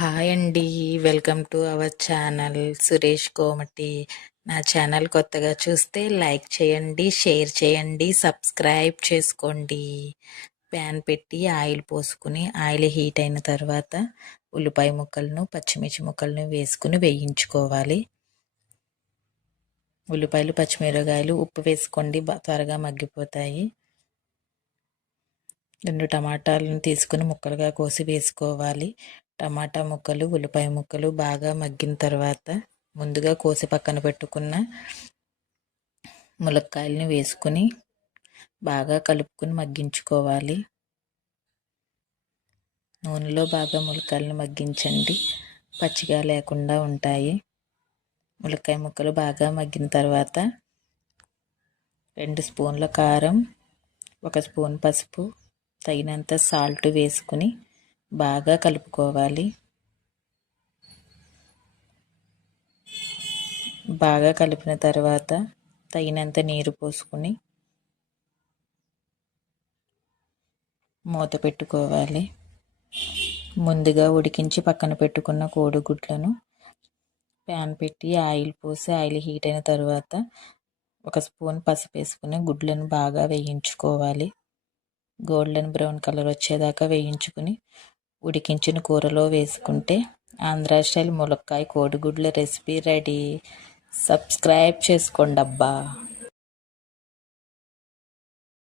Hi అండి. Welcome to our channel Suresh Komati. నా channel కొత్తగా చూస్తే లైక్ చేయండి, షేర్ చేయండి, సబ్స్క్రైబ్ చేసుకోండి. ప్యాన్ పెట్టి ఆయిల్ పోసుకుని ఆయిల్ హీట్ అయిన తర్వాత ఉల్లిపాయ ముక్కలను పచ్చిమిర్చి ముక్కలను వేసుకుని వేయించుకోవాలి. ఉల్లిపాయలు పచ్చిమిరపకాయలు ఉప్పు వేసుకోండి, త్వరగా మగ్గిపోతాయి. 2 టమాటాలను తీసుకుని ముక్కలుగా కోసి వేసుకోవాలి. టమాటా ముక్కలు ఉల్లిపాయ ముక్కలు బాగా మగ్గిన తర్వాత ముందుగా కోసి పక్కన పెట్టుకున్న ములక్కాయలని వేసుకుని బాగా కలుపుకుని మగ్గించుకోవాలి. నూనెలో బాగా ములక్కాయలను మగ్గించండి, పచ్చిగా లేకుండా ఉంటాయి. ములక్కాయ ముక్కలు బాగా మగ్గిన తర్వాత 2 స్పూన్ల కారం, 1 స్పూన్ పసుపు, తగినంత సాల్ట్ వేసుకుని బాగా కలుపుకోవాలి. బాగా కలిపిన తర్వాత తగినంత నీరు పోసుకుని మూత పెట్టుకోవాలి. ముందుగా ఉడికించి పక్కన పెట్టుకున్న కోడిగుడ్లను ప్యాన్ పెట్టి ఆయిల్ పోసి ఆయిల్ హీట్ అయిన తర్వాత 1 స్పూన్ పసుపు వేసుకుని గుడ్లను బాగా వేయించుకోవాలి. గోల్డెన్ బ్రౌన్ కలర్ వచ్చేదాకా వేయించుకుని ఉడికించిన కూరలో వేసుకుంటే ఆంధ్రా స్టైల్ ములక్కాయ కోడిగుడ్ల రెసిపీ రెడీ. సబ్స్క్రైబ్ చేసుకోండి అబ్బా.